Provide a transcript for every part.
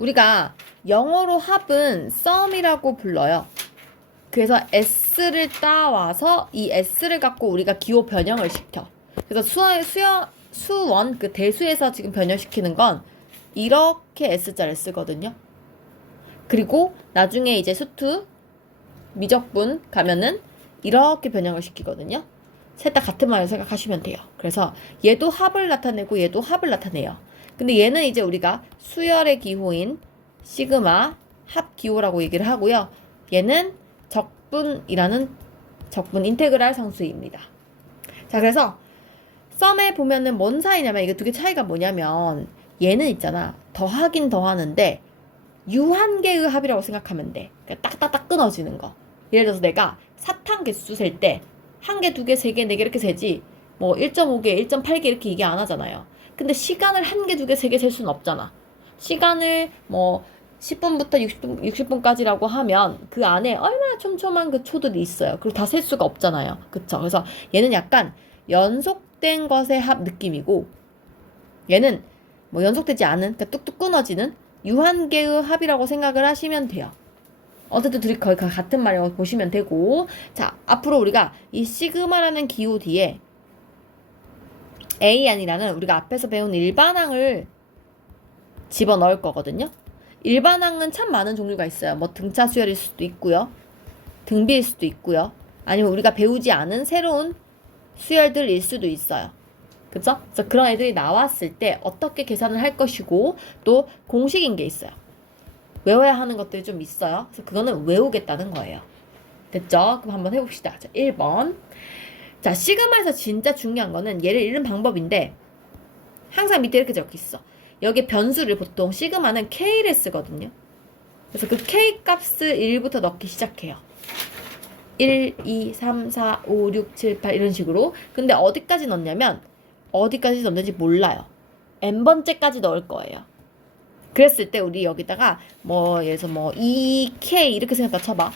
우리가 영어로 합은 sum이라고 불러요. 그래서 s를 따와서 이 s를 갖고 우리가 기호 변형을 시켜. 그래서 수원 그 대수에서 지금 변형시키는 건 이렇게 s자를 쓰거든요. 그리고 나중에 이제 수투 미적분 가면은 이렇게 변형을 시키거든요. 셋 다 같은 말을 생각하시면 돼요. 그래서 얘도 합을 나타내고 얘도 합을 나타내요. 근데 얘는 이제 우리가 수열의 기호인 시그마 합 기호라고 얘기를 하고요. 얘는 적분이라는 적분 인테그랄 상수입니다. 자, 그래서 썸에 보면은 뭔 사이냐면 이게 두 개 차이가 뭐냐면 얘는 있잖아. 더하긴 더하는데 유한계의 합이라고 생각하면 돼. 그러니까 딱딱딱 끊어지는 거. 예를 들어서 내가 사탕 개수 셀 때 한 개, 두 개, 세 개, 네 개 이렇게 세지 뭐 1.5개, 1.8개 이렇게 얘기 안 하잖아요. 근데 시간을 한 개, 두 개, 세 개 셀 수는 없잖아. 시간을 뭐 10분부터 60분까지라고 하면 그 안에 얼마나 촘촘한 그 초들이 있어요. 그리고 다 셀 수가 없잖아요. 그쵸? 그래서 얘는 약간 연속된 것의 합 느낌이고 얘는 뭐 연속되지 않은, 그러니까 뚝뚝 끊어지는 유한계의 합이라고 생각을 하시면 돼요. 어쨌든 둘이 거의 같은 말이라고 보시면 되고, 자, 앞으로 우리가 이 시그마라는 기호 뒤에 AN이라는 우리가 앞에서 배운 일반항을 집어넣을 거거든요. 일반항은 참 많은 종류가 있어요. 뭐 등차 수열일 수도 있고요. 등비일 수도 있고요. 아니면 우리가 배우지 않은 새로운 수열들일 수도 있어요. 그쵸? 그래서 그런 애들이 나왔을 때 어떻게 계산을 할 것이고 또 공식인 게 있어요. 외워야 하는 것들이 좀 있어요. 그래서 그거는 외우겠다는 거예요. 됐죠? 그럼 한번 해봅시다. 자, 1번. 자, 시그마에서 진짜 중요한 거는 얘를 읽는 방법인데 항상 밑에 이렇게 적혀 있어. 여기 변수를 보통 시그마는 K를 쓰거든요. 그래서 그 K 값을 1부터 넣기 시작해요. 1, 2, 3, 4, 5, 6, 7, 8 이런 식으로. 근데 어디까지 넣냐면 어디까지 넣는지 몰라요. n번째까지 넣을 거예요. 그랬을 때 우리 여기다가 뭐 예를 들어서 뭐 2K 이렇게 생각다 쳐봐.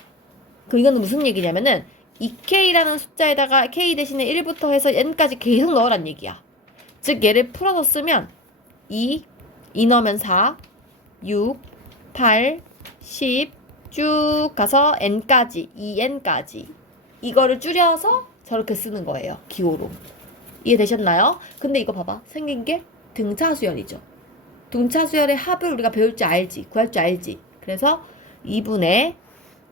그럼 이거는 무슨 얘기냐면은 2K라는 숫자에다가 K 대신에 1부터 해서 n까지 계속 넣으란 얘기야. 즉 얘를 풀어서 쓰면 2 넣으면 4, 6, 8, 10 쭉 가서 n까지 2n까지 이거를 줄여서 저렇게 쓰는 거예요. 기호로. 이해되셨나요? 근데 이거 봐봐. 생긴 게 등차수열이죠. 등차수열의 합을 우리가 배울 줄 알지. 구할 줄 알지. 그래서 2분의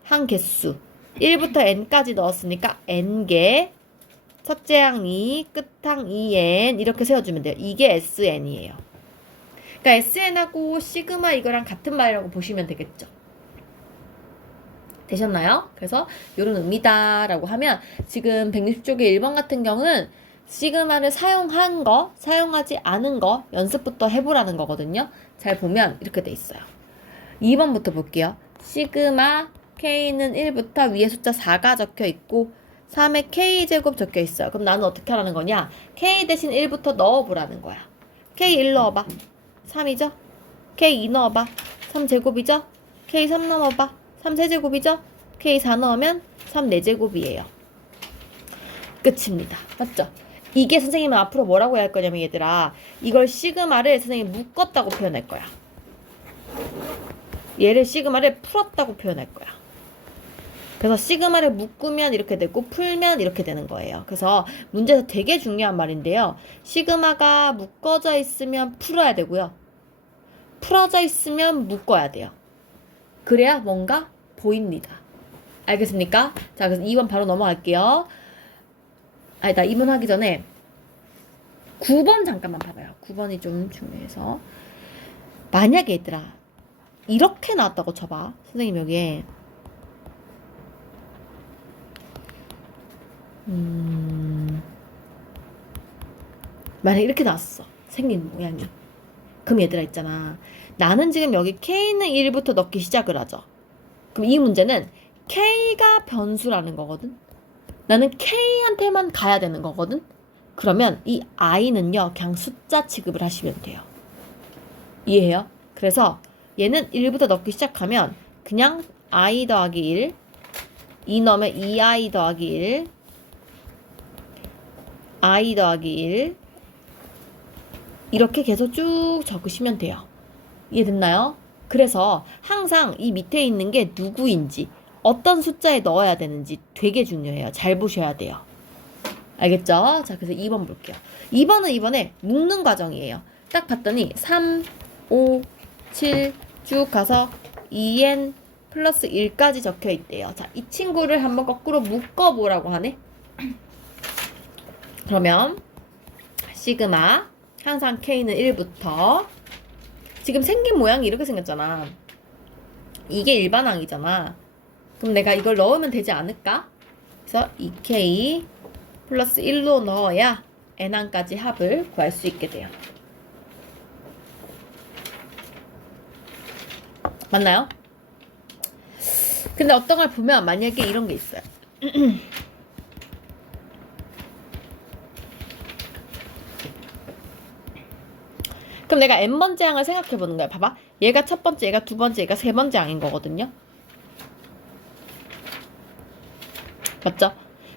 한 개수 1부터 n까지 넣었으니까 n개 첫째 항 2, 끝항 2n 이렇게 세워주면 돼요. 이게 SN이에요. 그러니까 SN하고 시그마 이거랑 같은 말이라고 보시면 되겠죠. 되셨나요? 그래서 이런 의미다라고 하면 지금 160쪽의 1번 같은 경우는 시그마를 사용한 거, 사용하지 않은 거 연습부터 해보라는 거거든요. 잘 보면 이렇게 돼 있어요. 2번부터 볼게요. 시그마 K는 1부터 위에 숫자 4가 적혀 있고 3에 K제곱 적혀 있어요. 그럼 나는 어떻게 하라는 거냐? K 대신 1부터 넣어보라는 거야. K 1 넣어봐. 3이죠? K 2 넣어봐. 3제곱이죠? K 3 넣어봐. 3 세제곱이죠? K 4 넣으면 3 4제곱이에요. 끝입니다. 맞죠? 이게 선생님은 앞으로 뭐라고 해야 할 거냐면 얘들아 이걸 시그마를 선생님이 묶었다고 표현할 거야. 얘를 시그마를 풀었다고 표현할 거야. 그래서 시그마를 묶으면 이렇게 되고 풀면 이렇게 되는 거예요. 그래서 문제에서 되게 중요한 말인데요. 시그마가 묶어져 있으면 풀어야 되고요. 풀어져 있으면 묶어야 돼요. 그래야 뭔가 보입니다. 알겠습니까? 자, 그래서 2번 바로 넘어갈게요. 아니다, 2번 하기 전에 9번 잠깐만 봐봐요. 9번이 좀 중요해서. 만약에 얘들아 이렇게 나왔다고 쳐봐. 선생님 여기에 만약에 이렇게 나왔어. 생긴 모양이. 그럼 얘들아 있잖아. 나는 지금 여기 K는 1부터 넣기 시작을 하죠. 그럼 이 문제는 K가 변수라는 거거든. 나는 K한테만 가야 되는 거거든. 그러면 이 I는요 그냥 숫자 취급을 하시면 돼요. 이해해요? 그래서 얘는 1부터 넣기 시작하면 그냥 I 더하기 1 2 넣으면 2I 더하기 1 I 더하기 1 이렇게 계속 쭉 적으시면 돼요. 이해됐나요? 그래서 항상 이 밑에 있는 게 누구인지, 어떤 숫자에 넣어야 되는지 되게 중요해요. 잘 보셔야 돼요. 알겠죠? 자, 그래서 2번 볼게요. 2번은 이번에 묶는 과정이에요. 딱 봤더니 3, 5, 7 쭉 가서 2n 플러스 1까지 적혀 있대요. 자, 이 친구를 한번 거꾸로 묶어보라고 하네. 그러면 시그마 항상 K는 1부터 지금 생긴 모양이 이렇게 생겼잖아. 이게 일반항이잖아. 그럼 내가 이걸 넣으면 되지 않을까? 그래서 2K 플러스 1로 넣어야 N항까지 합을 구할 수 있게 돼요. 맞나요? 근데 어떤 걸 보면 만약에 이런 게 있어요. 그럼 내가 n번째 항을 생각해 보는 거야. 봐봐. 얘가 첫 번째, 얘가 두 번째, 얘가 세 번째 항인 거거든요. 맞죠?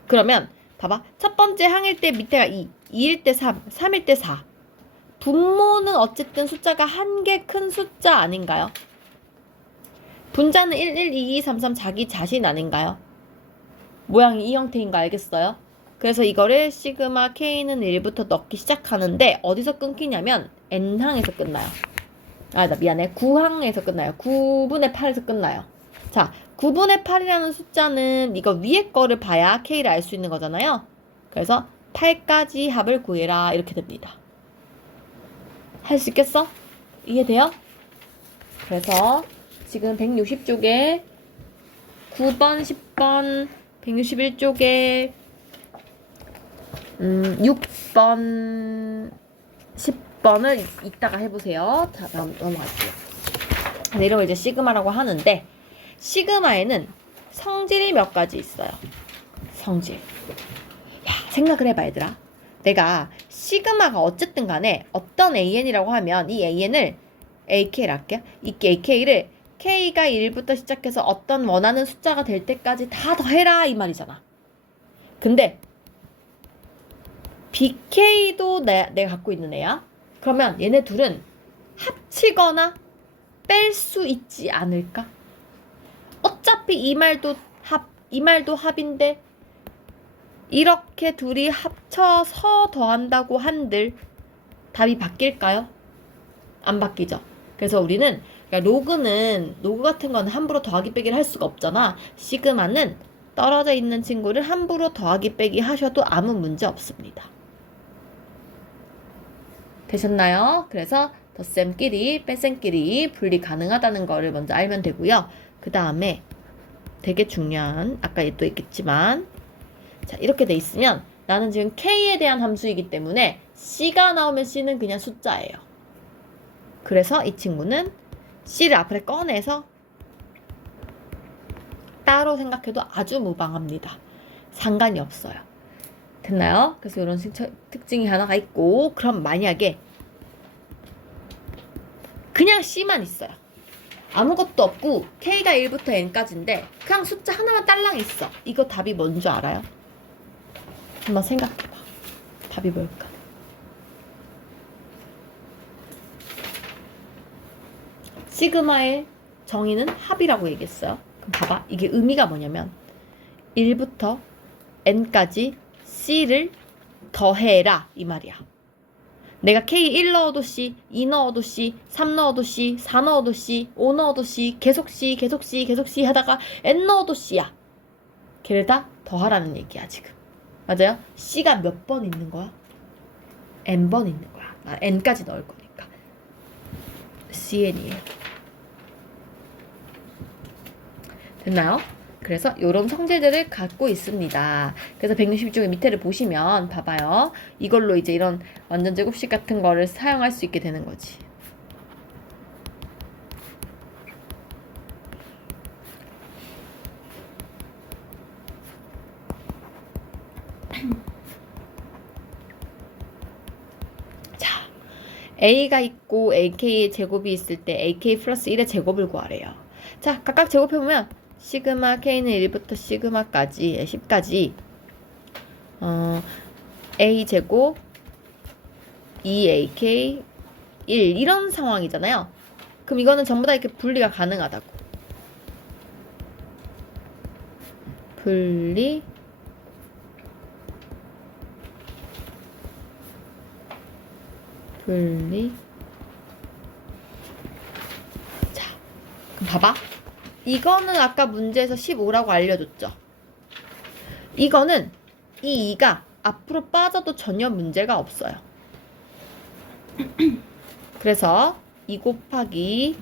그러면 봐봐. 첫 번째 항일 때 밑에가 2, 2일 때 3, 3일 때 4. 분모는 어쨌든 숫자가 한 개 큰 숫자 아닌가요? 분자는 1, 1, 2, 2, 3, 3 자기 자신 아닌가요? 모양이 이 형태인 거 알겠어요? 그래서 이거를 시그마 K는 1부터 넣기 시작하는데 어디서 끊기냐면 N항에서 끝나요. 아, 나 미안해. 9항에서 끝나요. 9분의 8에서 끝나요. 자, 9분의 8이라는 숫자는 이거 위에 거를 봐야 K를 알 수 있는 거잖아요. 그래서 8까지 합을 구해라 이렇게 됩니다. 할 수 있겠어? 이해돼요? 그래서 지금 160쪽에 9번, 10번, 161쪽에 6번, 10번을 이따가 해보세요. 자, 다음 넘어갈게요. 네, 이런 걸 이제 시그마라고 하는데 시그마에는 성질이 몇 가지 있어요. 성질. 야, 생각을 해봐 얘들아. 내가 시그마가 어쨌든 간에 어떤 AN이라고 하면 이 AN을 AK를 할게요. 이 AK를 K가 1부터 시작해서 어떤 원하는 숫자가 될 때까지 다 더해라 이 말이잖아. 근데 BK도 내가 갖고 있는 애야. 그러면 얘네 둘은 합치거나 뺄 수 있지 않을까? 어차피 이 말도 합인데 이렇게 둘이 합쳐서 더한다고 한들 답이 바뀔까요? 안 바뀌죠. 그래서 우리는 그러니까 로그 같은 거는 함부로 더하기 빼기를 할 수가 없잖아. 시그마는 떨어져 있는 친구를 함부로 더하기 빼기 하셔도 아무 문제 없습니다. 되셨나요? 그래서 덧셈끼리 뺄셈끼리 분리 가능하다는 거를 먼저 알면 되고요. 그 다음에 되게 중요한 아까 또 있겠지만 자 이렇게 돼 있으면 나는 지금 K에 대한 함수이기 때문에 C가 나오면 C는 그냥 숫자예요. 그래서 이 친구는 C를 앞에 꺼내서 따로 생각해도 아주 무방합니다. 상관이 없어요. 됐나요? 그래서 이런 특징이 하나가 있고 그럼 만약에 그냥 C만 있어요. 아무것도 없고 K가 1부터 N까지인데 그냥 숫자 하나만 딸랑 있어. 이거 답이 뭔 줄 알아요? 한번 생각해봐. 답이 뭘까? 시그마의 정의는 합이라고 얘기했어요. 그럼 봐봐. 이게 의미가 뭐냐면 1부터 N까지 C를 더해라 이 말이야. 내가 K 1 넣어도 C, 2 넣어도 C, 3 넣어도 C, 4 넣어도 C, 5 넣어도 C, 계속 C, 계속 C, 계속 C 하다가 N 넣어도 C야. 걔를 다 더하라는 얘기야 지금. 맞아요? C가 몇 번 있는 거야? N번 있는 거야. N까지 넣을 거니까. CN이에요. 됐나요? 그래서 이런 성질들을 갖고 있습니다. 그래서 160쪽의 밑에를 보시면 봐봐요. 이걸로 이제 이런 완전 제곱식 같은 거를 사용할 수 있게 되는 거지. 자, A가 있고 AK의 제곱이 있을 때 AK 플러스 1의 제곱을 구하래요. 자, 각각 제곱해보면 시그마 K는 1부터 시그마까지 10까지 A 제곱 2AK 1 이런 상황이잖아요. 그럼 이거는 전부 다 이렇게 분리가 가능하다고. 분리 자, 그럼 봐봐. 이거는 아까 문제에서 15라고 알려줬죠. 이거는 이 2가 앞으로 빠져도 전혀 문제가 없어요. 그래서 2 곱하기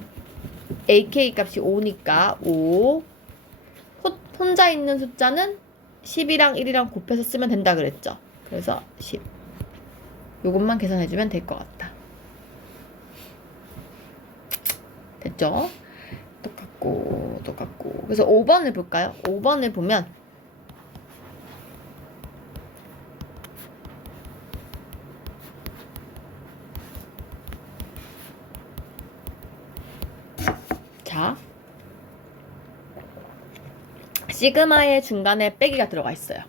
AK 값이 5니까 5 혼자 있는 숫자는 10이랑 1이랑 곱해서 쓰면 된다 그랬죠. 그래서 10 요것만 계산해주면 될 것 같다. 됐죠? 똑같고 그래서 5번을 볼까요? 5번을 보면 자 시그마의 중간에 빼기가 들어가 있어요.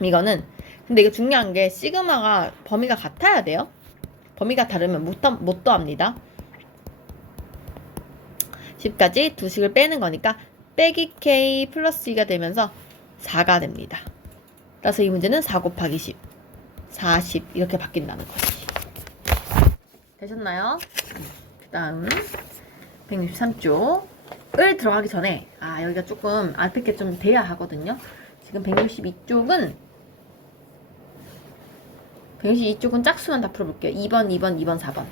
이거는 근데 이게 중요한 게 시그마가 범위가 같아야 돼요. 범위가 다르면 못 더합니다. 10까지 두 식을 빼는 거니까 빼기 K 플러스 2가 되면서 4가 됩니다. 따라서 이 문제는 4 곱하기 10 40 이렇게 바뀐다는 거지. 되셨나요? 그 다음 163쪽을 들어가기 전에 여기가 조금 앞에 게 좀 돼야 하거든요. 지금 162쪽은 짝수만 다 풀어볼게요. 2번, 2번, 4번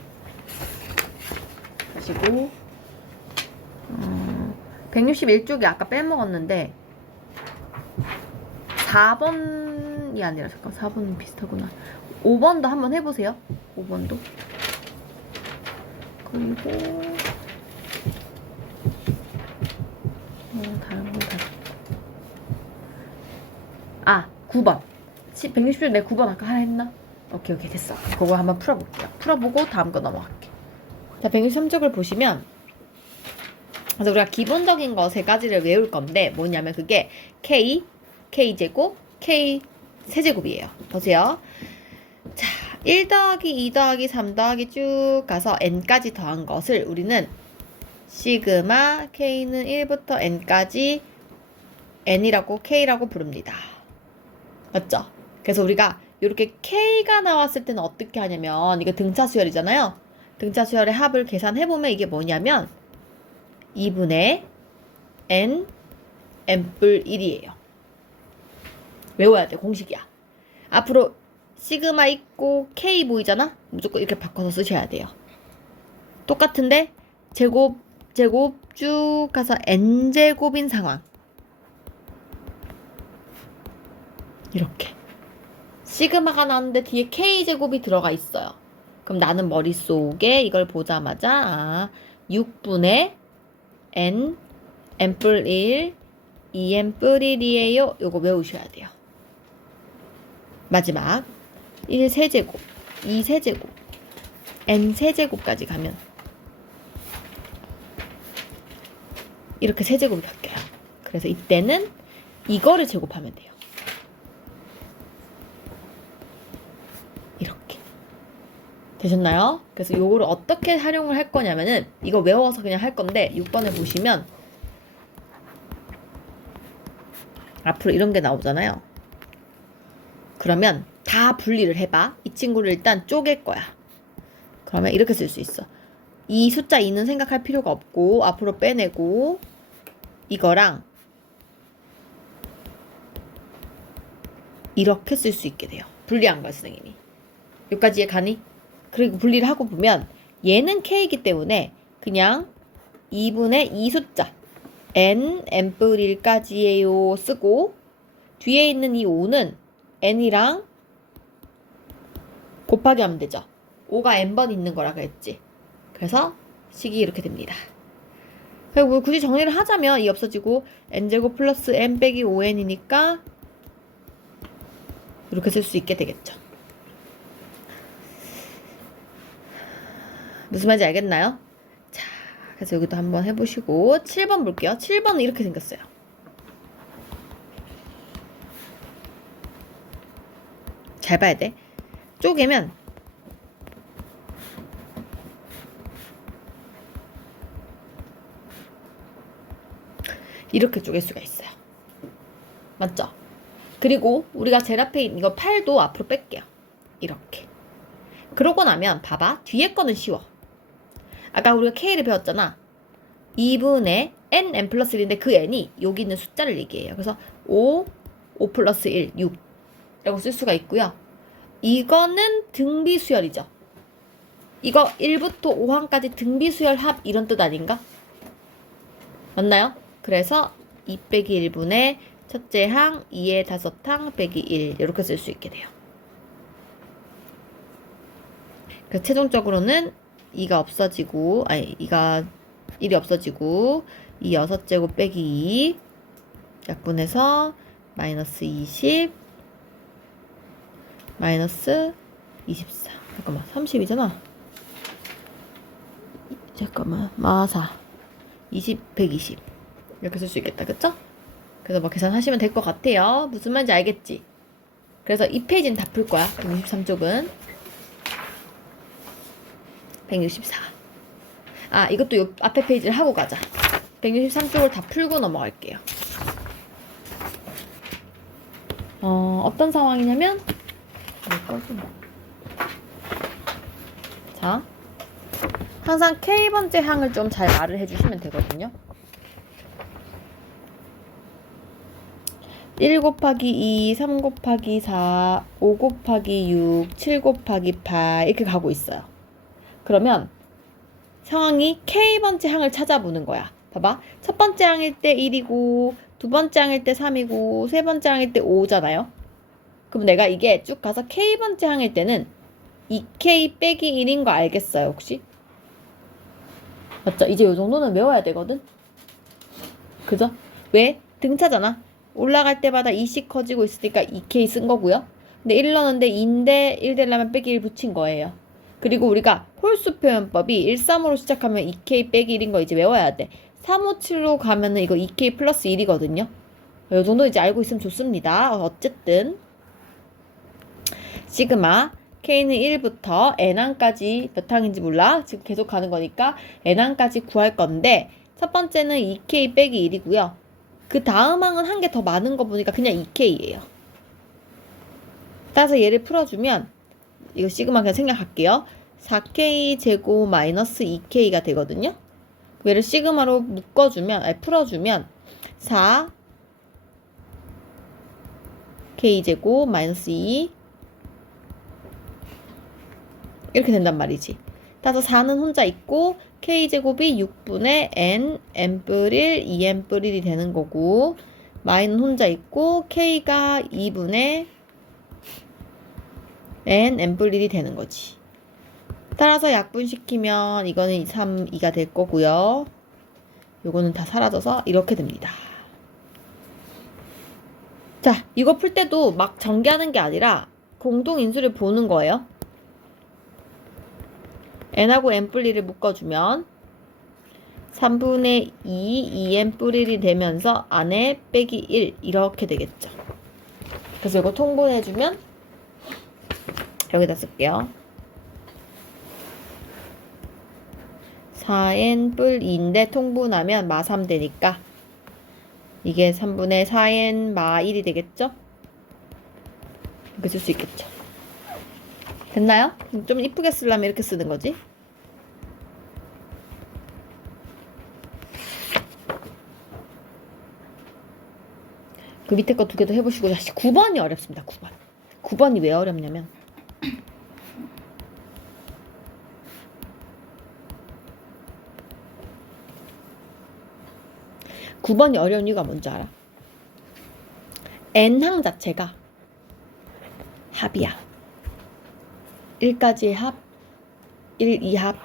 하시고 161쪽이 아까 빼먹었는데 4번이 아니라 잠깐 4번은 비슷하구나. 5번도 한번 해보세요. 5번도 그리고 다른 건 다 9번 160쪽 내 9번 아까 하나 했나? 오케이 됐어. 그거 한번 풀어볼게요. 풀어보고 다음 거 넘어갈게. 자 163쪽을 보시면 그래서 우리가 기본적인 거 세 가지를 외울 건데 뭐냐면 그게 K, K제곱, K 세제곱이에요. 보세요. 자, 1 더하기 2 더하기 3 더하기 쭉 가서 n까지 더한 것을 우리는 시그마 K는 1부터 n까지 n이라고 K라고 부릅니다. 맞죠? 그래서 우리가 이렇게 K가 나왔을 때는 어떻게 하냐면 이거 등차 수열이잖아요. 등차 수열의 합을 계산해보면 이게 뭐냐면 2분의 n뿔 1이에요. 외워야 돼. 공식이야. 앞으로 시그마 있고 K 보이잖아? 무조건 이렇게 바꿔서 쓰셔야 돼요. 똑같은데 제곱 쭉 가서 n제곱인 상황. 이렇게 시그마가 나왔는데 뒤에 K제곱이 들어가 있어요. 그럼 나는 머릿속에 이걸 보자마자 6분의 n뿔 1 2n뿔 1이에요. 요거 외우셔야 돼요. 마지막 1세제곱 2세제곱 n세제곱까지 가면 이렇게 세제곱이 바뀌어요. 그래서 이때는 이거를 제곱하면 돼요. 이렇게 되셨나요? 그래서 요거를 어떻게 활용을 할 거냐면은 이거 외워서 그냥 할 건데 6번을 보시면 앞으로 이런 게 나오잖아요. 그러면 다 분리를 해봐. 이 친구를 일단 쪼갤 거야. 그러면 이렇게 쓸 수 있어. 이 숫자 2는 생각할 필요가 없고 앞으로 빼내고 이거랑 이렇게 쓸 수 있게 돼요. 분리한 거야 선생님이. 여기까지 이해 가니? 그리고 분리를 하고 보면 얘는 K이기 때문에 그냥 2분의 2 숫자 n뿔 1까지예요 쓰고 뒤에 있는 이 5는 n이랑 곱하기 하면 되죠. 5가 n번 있는 거라 그랬지. 그래서 식이 이렇게 됩니다. 그리고 굳이 정리를 하자면 이 없어지고 n제곱 플러스 n 빼기 5n이니까 이렇게 쓸 수 있게 되겠죠. 무슨 말인지 알겠나요? 자, 그래서 여기도 한번 해보시고 7번 볼게요. 7번은 이렇게 생겼어요. 잘 봐야 돼. 쪼개면 이렇게 쪼갤 수가 있어요. 맞죠? 그리고 우리가 제일 앞에 있는 이거 8도 앞으로 뺄게요. 이렇게. 그러고 나면 봐봐. 뒤에 거는 쉬워. 아까 우리가 K를 배웠잖아. 2분의 n 플러스 1인데 그 n이 여기 있는 숫자를 얘기해요. 그래서 5 플러스 1, 6 라고 쓸 수가 있고요. 이거는 등비수열이죠. 이거 1부터 5항까지 등비수열 합 이런 뜻 아닌가? 맞나요? 그래서 2 빼기 1분의 첫째 항 2의 5항 빼기 1 이렇게 쓸 수 있게 돼요. 그래서 최종적으로는 2가 없어지고 2가 1이 없어지고 2 6제곱 빼기 2 약분해서 마이너스 20 마이너스 24 잠깐만 30이잖아. 잠깐만 마사 20 120 이렇게 쓸 수 있겠다. 그쵸? 그래서 뭐 계산하시면 될 것 같아요. 무슨 말인지 알겠지? 그래서 이 페이지는 다 풀 거야. 163쪽은 164 이것도 요 앞에 페이지를 하고 가자. 163쪽을 다 풀고 넘어갈게요. 어떤 상황이냐면 자, 항상 K번째 항을 좀 잘 말을 해주시면 되거든요. 1 곱하기 2, 3 곱하기 4, 5 곱하기 6, 7 곱하기 8 이렇게 가고 있어요. 그러면 상황이 K번째 항을 찾아보는 거야. 봐봐. 첫 번째 항일 때 1이고 두 번째 항일 때 3이고 세 번째 항일 때 5잖아요. 그럼 내가 이게 쭉 가서 K번째 항일 때는 2K 빼기 1인 거 알겠어요, 혹시? 맞죠? 이제 요 정도는 외워야 되거든? 그죠? 왜? 등차잖아. 올라갈 때마다 2씩 커지고 있으니까 2K 쓴 거고요. 근데 1 넣었는데 2인데 1 되려면 빼기 1 붙인 거예요. 그리고 우리가 홀수 표현법이 1, 3으로 시작하면 2K 빼기 1인 거 이제 외워야 돼. 3, 5, 7로 가면은 이거 2K 플러스 1이거든요. 요 정도 이제 알고 있으면 좋습니다. 어쨌든 시그마 K는 1부터 N항까지 몇 항인지 몰라. 지금 계속 가는 거니까 N항까지 구할 건데 첫 번째는 2K 빼기 1이고요. 그 다음 항은 한 개 더 많은 거 보니까 그냥 2K예요. 따라서 얘를 풀어주면 이거 시그마 그냥 생략할게요. 4K 제곱 마이너스 2K가 되거든요. 얘를 시그마로 풀어주면 4K 제곱 마이너스 2 이렇게 된단 말이지. 따라서 4는 혼자 있고 K제곱이 6분의 N, N뿔1, 2N뿔1이 되는 거고 마이는 혼자 있고 K가 2분의 N, N뿔 1이 되는 거지. 따라서 약분시키면 이거는 3, 2가 될 거고요. 요거는 다 사라져서 이렇게 됩니다. 자, 이거 풀 때도 막 전개하는 게 아니라 공동인수를 보는 거예요. n하고 n뿔 1을 묶어주면 3분의 2, 2n뿔 1이 되면서 안에 빼기 1 이렇게 되겠죠. 그래서 이거 통분해주면 여기다 쓸게요. 4n뿔 2인데 통분하면 마 3 되니까 이게 3분의 4n 마 1이 되겠죠? 이렇게 쓸 수 있겠죠. 됐나요? 좀 이쁘게 쓰려면 이렇게 쓰는 거지. 그 밑에 거 두 개도 해보시고 다시 9번이 어렵습니다. 9번이 왜 어렵냐면 (9번이) 어려운 이유가 뭔지 알아? n항 자체가 합이야. 1까지의 합, 1, 2합,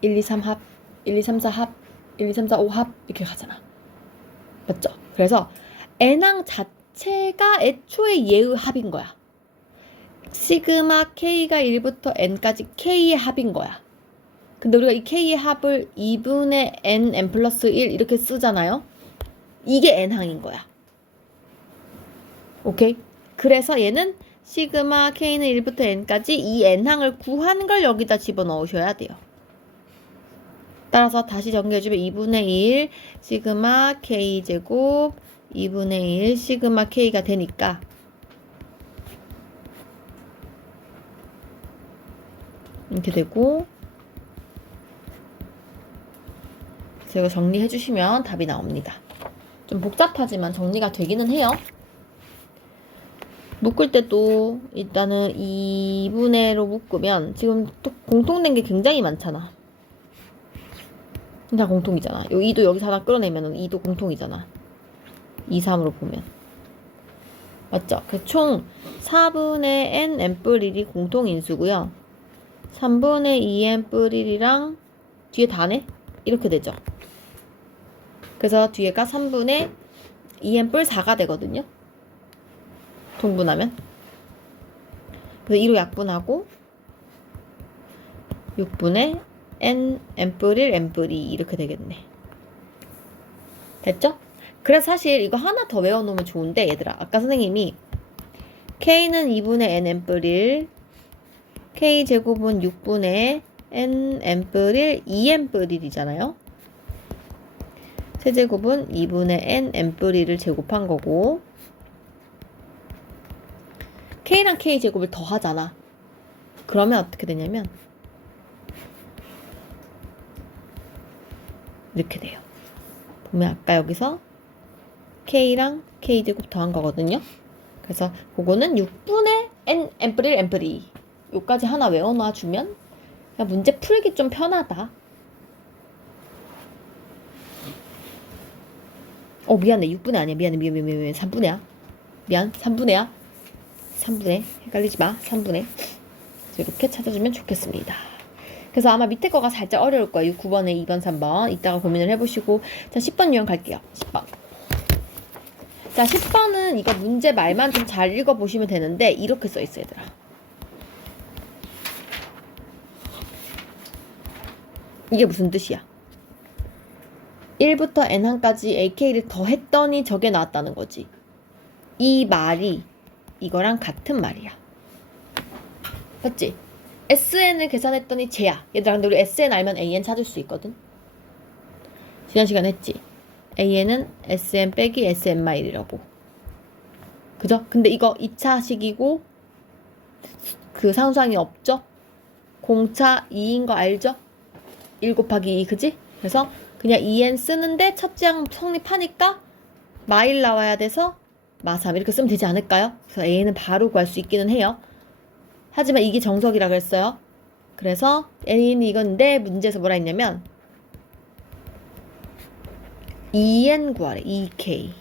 1, 2, 3합, 1, 2, 3, 4합, 1, 2, 3, 4, 5합 이렇게 가잖아. 맞죠? 그래서 n항 자체가 애초에 얘의 합인 거야. 시그마 k가 1부터 n까지 k의 합인 거야. 근데 우리가 이 k의 합을 2분의 n 플러스 1 이렇게 쓰잖아요. 이게 n항인 거야. 오케이? 그래서 얘는 시그마 k는 1부터 n까지 이 n항을 구하는 걸 여기다 집어넣으셔야 돼요. 따라서 다시 정리해주면 2분의 1 시그마 K제곱 2분의 1 시그마 K가 되니까 이렇게 되고, 그래서 이거 정리해주시면 답이 나옵니다. 좀 복잡하지만 정리가 되기는 해요. 묶을 때도 일단은 2분의로 묶으면 지금 또 공통된 게 굉장히 많잖아. 진짜 공통이잖아. 요 2도 여기서 하나 끌어내면 2도 공통이잖아. 2, 3으로 보면. 맞죠? 그 총 4분의 n n뿔 1이 공통인수고요. 3분의 2n 뿔 1이랑 뒤에 다네? 이렇게 되죠. 그래서 뒤에가 3분의 2n 뿔 4가 되거든요. 동분하면. 그래서 2로 약분하고 6분의 n n뿔 1 n뿔 2 이렇게 되겠네. 됐죠? 그래서 사실 이거 하나 더 외워놓으면 좋은데, 얘들아, 아까 선생님이 k는 2분의 n n뿔 1 k제곱은 6분의 n n뿔 1 2n뿔 1이잖아요. 세제곱은 2분의 n n뿔 1을 제곱한 거고, k랑 k제곱을 더하잖아. 그러면 어떻게 되냐면 이렇게 돼요. 보면 아까 여기서 k랑 k제곱 더한 거거든요. 그래서 그거는 6분의 n n뿔 1 n뿔 2 요까지 하나 외워놔주면 그냥 문제 풀기 좀 편하다. 미안해. 6분의 아니야. 미안. 3분의야. 미안. 3분의야. 3분의. 헷갈리지 마. 3분의. 이렇게 찾아주면 좋겠습니다. 그래서 아마 밑에 거가 살짝 어려울 거예요. 9번에 2번, 3번. 이따가 고민을 해보시고. 자, 10번 유형 갈게요. 10번. 자, 10번은 이거 문제 말만 좀 잘 읽어보시면 되는데, 이렇게 써있어요, 얘들아. 이게 무슨 뜻이야? 1부터 n항까지 ak를 더했더니 저게 나왔다는 거지. 이 말이 이거랑 같은 말이야. 맞지? SN을 계산했더니 쟤야. 얘들아, 근데 우리 SN 알면 AN 찾을 수 있거든. 지난 시간에 했지. AN은 SN 빼기 SN-1이라고. 그죠? 근데 이거 2차식이고 그 상수항이 없죠? 공차 2인 거 알죠? 1 곱하기 2, 그지? 그래서 그냥 2n 쓰는데 첫째 항 성립하니까 마일 나와야 돼서 마3 이렇게 쓰면 되지 않을까요? 그래서 AN은 바로 구할 수 있기는 해요. 하지만 이게 정석이라 그랬어요. 그래서 N이 이건데 문제에서 뭐라 했냐면 2n 구하래. 2k.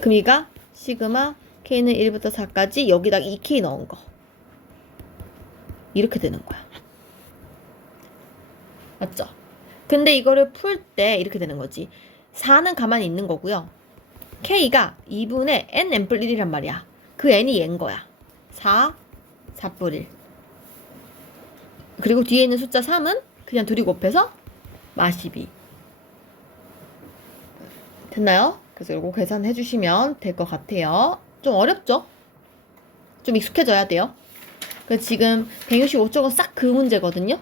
그럼 이가 시그마 k는 1부터 4까지 여기다가 2k 넣은 거. 이렇게 되는 거야. 맞죠? 근데 이거를 풀 때 이렇게 되는 거지. 4는 가만히 있는 거고요. k가 2분의 n n뿔 1이란 말이야. 그 n이 얘인 거야. 4, 4뿔 1. 그리고 뒤에 있는 숫자 3은 그냥 둘이 곱해서 마12. 됐나요? 그래서 이거 계산해 주시면 될 것 같아요. 좀 어렵죠? 좀 익숙해져야 돼요. 그래서 지금 165쪽은 싹 그 문제거든요.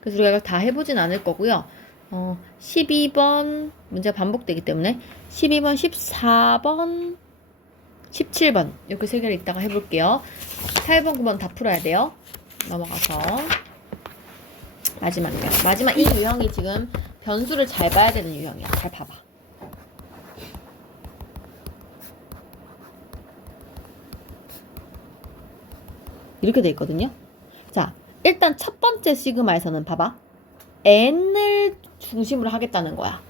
그래서 우리가 이걸 다 해보진 않을 거고요. 12번 문제가 반복되기 때문에 12번, 14번, 17번 이렇게 세 개를 이따가 해볼게요. 8번, 9번 다 풀어야 돼요. 넘어가서 마지막 유형. 마지막 이 유형이 지금 변수를 잘 봐야 되는 유형이야. 잘 봐봐. 이렇게 돼 있거든요. 자, 일단 첫 번째 시그마에서는 봐봐. n을 중심으로 하겠다는 거야.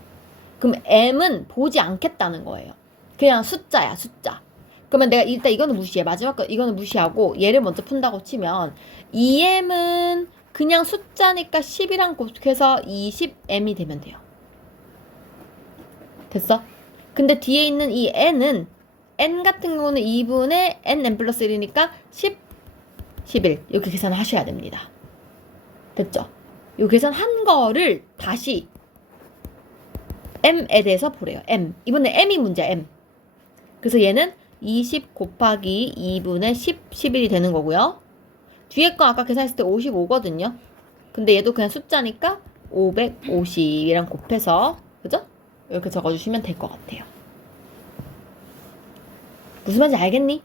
그럼 m은 보지 않겠다는 거예요. 그냥 숫자야, 숫자. 그러면 내가 일단 이거는 무시해. 마지막 거 이거는 무시하고 얘를 먼저 푼다고 치면 2m은 그냥 숫자니까 10이랑 곱해서 20m이 되면 돼요. 됐어? 근데 뒤에 있는 이 n은 n 같은 경우는 2분의 n 플러스 1이니까 10, 11 이렇게 계산을 하셔야 됩니다. 됐죠? 이 계산한 거를 다시 m에 대해서 보래요. m. 이번에 m이 문제야. m. 그래서 얘는 20 곱하기 2분의 10, 11이 되는 거고요. 뒤에 거 아까 계산했을 때 55거든요. 근데 얘도 그냥 숫자니까 550이랑 곱해서, 그죠? 이렇게 적어주시면 될 것 같아요. 무슨 말인지 알겠니?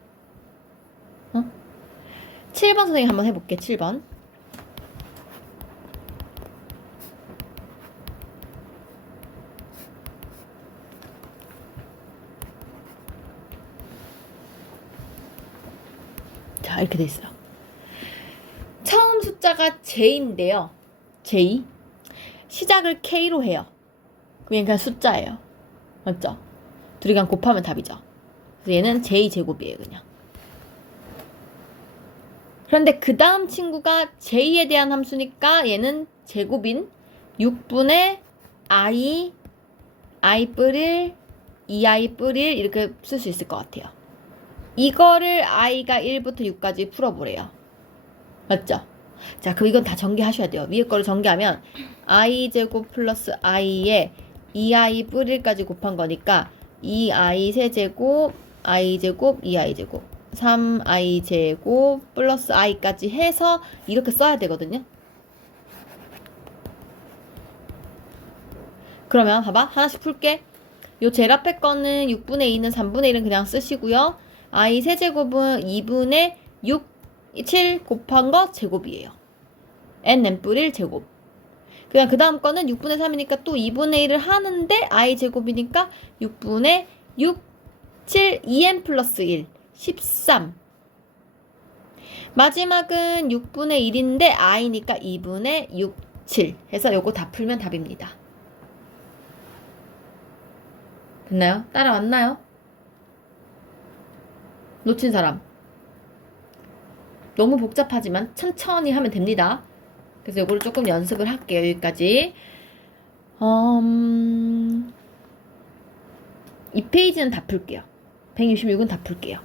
7번 선생님 한번 해볼게. 7번. 자, 이렇게 돼 있어요. 처음 숫자가 J인데요. J. 시작을 K로 해요. 그냥 숫자예요. 맞죠? 둘이 그냥 곱하면 답이죠. 그래서 얘는 J제곱이에요, 그냥. 그런데 그 다음 친구가 J에 대한 함수니까 얘는 제곱인 6분의 I, I 뿌릴, 2I 뿌릴 이렇게 쓸 수 있을 것 같아요. 이거를 I가 1부터 6까지 풀어보래요. 맞죠? 자, 그럼 이건 다 전개하셔야 돼요. 위에 거를 전개하면 i제곱 플러스 i에 2i 뿌릴까지 곱한 거니까 2i 세제곱, i제곱, 2i제곱 3i제곱 플러스 i까지 해서 이렇게 써야 되거든요. 그러면 봐봐. 하나씩 풀게. 요 제일 앞에 거는 6분의 2는 3분의 1은 그냥 쓰시고요. i 세제곱은 2분의 6, 7 곱한 거 제곱이에요. n 뿌릴 제곱. 그냥 그 다음 거는 6분의 3이니까 또 2분의 1을 하는데 i 제곱이니까 6분의 6, 7, 2n 플러스 1, 13. 마지막은 6분의 1인데 i니까 2분의 6, 7 해서 요거 다 풀면 답입니다. 됐나요? 따라왔나요? 놓친 사람. 너무 복잡하지만 천천히 하면 됩니다. 그래서 이거를 조금 연습을 할게요. 여기까지. 이 페이지는 다 풀게요. 166은 다 풀게요.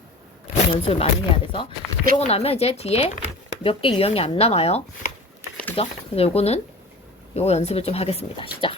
연습을 많이 해야 돼서. 그러고 나면 이제 뒤에 몇 개 유형이 안 남아요. 그죠? 그래서 요거 연습을 좀 하겠습니다. 시작.